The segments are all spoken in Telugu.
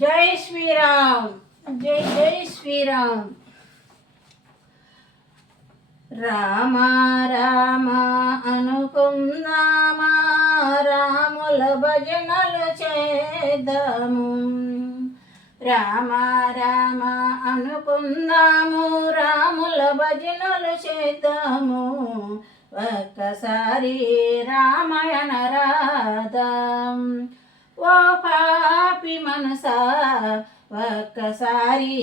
జై శ్రీరామ్. జై జై శ్రీరామ్. రామ రామ అనుకుందామా, రాముల భజనలు చేద్దాము. రామ రామ అనుకుందాము, రాముల భజనలు చేద్దాము. ఒక్కసారి రామాయణ రాధం ఓ పాపి మనసా, ఒక్కసారి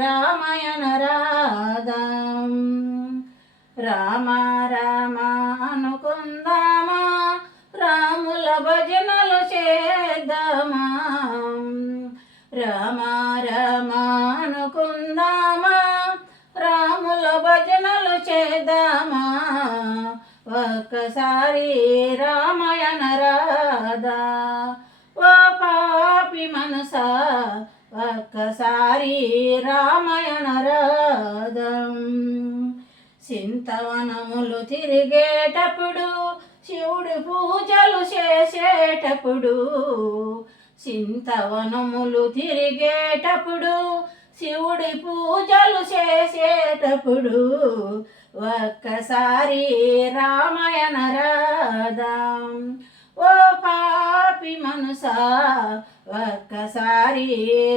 రామాయణ రాధం. రామ రామ అనుకుందామా, రాముల భజనలు చేద్దామా. రామ రామ అనుకుందామా, రాముల భజనలు చేద్దామా. ఒక్కసారి రామాయణ రాధా ఓ పాపి మనసా, ఒక్కసారి రామాయణ రాధం. చింతవనములు తిరిగేటప్పుడు, శివుడి పూజలు చేసేటప్పుడు. చింతవనములు తిరిగేటప్పుడు, శివుడి పూజలు చేసేటప్పుడు. ఒక్కసారి రామాయణ రాధం ఓ పాపి మనసా, ఒక్కసారి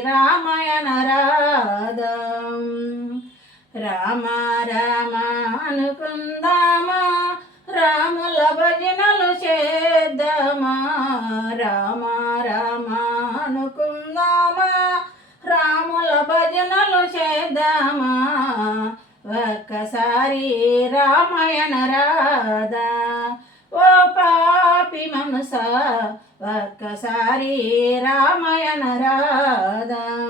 రామాయణ రాధం. రామ రామ అనుకుందామా, రాముల భజనలు చేద్దామా. రామ రామ అనుకుందామా, రాముల భజనలు చేద్దామా. ఒక్కసారి రామాయణ రాధా ఓ పాపి మనసా, ఒక్కసారి రామాయణ రాధం.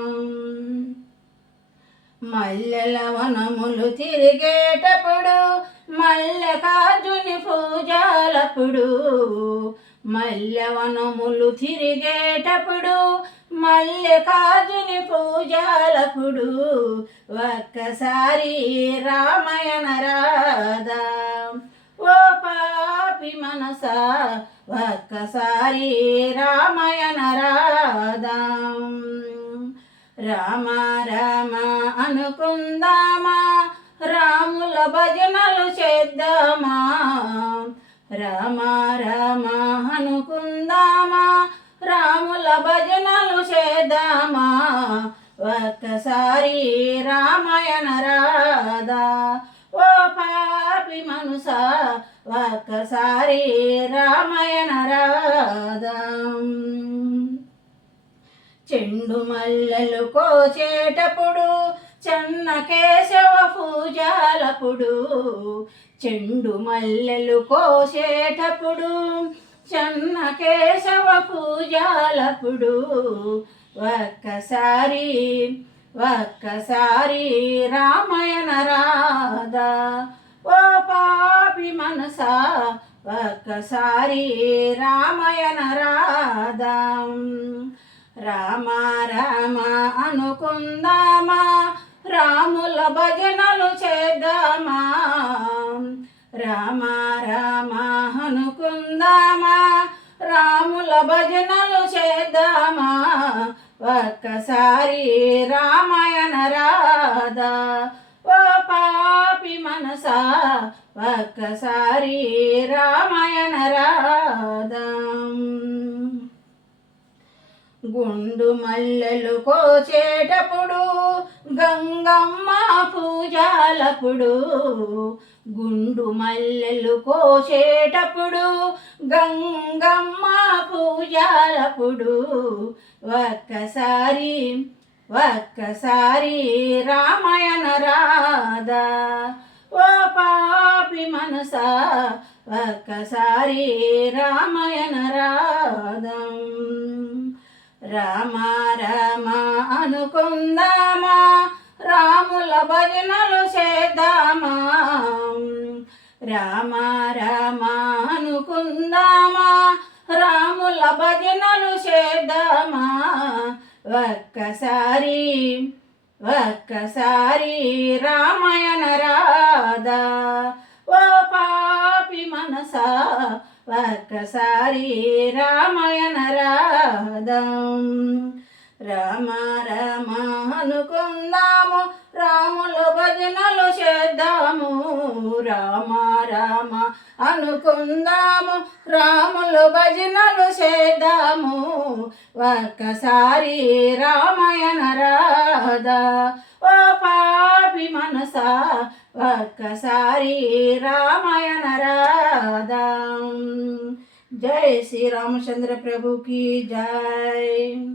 మల్లెల వనములు తిరిగేటప్పుడు, మల్లికార్జుని పూజలప్పుడు. మల్లెవనములు తిరిగేటప్పుడు, మల్లికార్జుని పూజలప్పుడు. ఒక్కసారి రామాయణ రాధా ఓ పాపి మనసా, ఒక్కసారి రామాయణ రాధం. రామ రామ అనుకుందామా, రాముల భజనలు చేద్దామా. రామ రామ అనుకుందామా, రాముల భజనలు చేద్దామా. ఒక్కసారి రామాయణ రాధా ఓ పాపి మనసా, ఒక్కసారి రామాయణ రాధం. చెండు మల్లెలు కోచేటప్పుడు, చెన్న కేశవ పూజలప్పుడు. చెండు మల్లెలు కోసేటప్పుడు, చెన్న కేశవ పూజలప్పుడు. ఒక్కసారి ఒక్కసారి రామాయణ రాధా ఓ పాపి మనసా, ఒక్కసారి రామాయణ రాధం. రామ రామ అనుకుందామా, రాముల భజనలు చేద్దామా. రామ రామ అనుకుందామా, రాముల భజనలు చేద్దామా. ఒక్కసారి రామాయణ రాధా ఓ పాపి మనసా, ఒక్కసారి రామాయణ రాధం. గుండు మల్లెలు కోచేటప్పుడు, గంగమ్మ పూజలప్పుడు. గుండు మల్లెలు కోసేటప్పుడు, గంగమ్మ పూజలప్పుడు. ఒక్కసారి ఒక్కసారి రామాయణ రాధా ఓ పాపి మనసా, ఒక్కసారి రామాయణ రాధం. రామ రామ అనుకుందామా, రాముల భజనలు చేద్దామా. రామ రామ అనుకుందామా, రాముల భజనలు చేద్దామా. ఒక్కసారి ఒక్కసారి రామాయణ రాధా ఓ పాపి మనసా, ఒక్కసారి రామాయణ రాధం. రామ రామ అనుకుందాము, రాముల భజనలు చేద్దాము. రామ రామ అనుకుందాము, రాముల భజనలు చేద్దాము. ఒక్కసారి రామాయణ రాధా ఓ పాపి మనసా, ఒక్కసారి రామాయణ రాధా. జై శ్రీ రామచంద్ర ప్రభు की जय।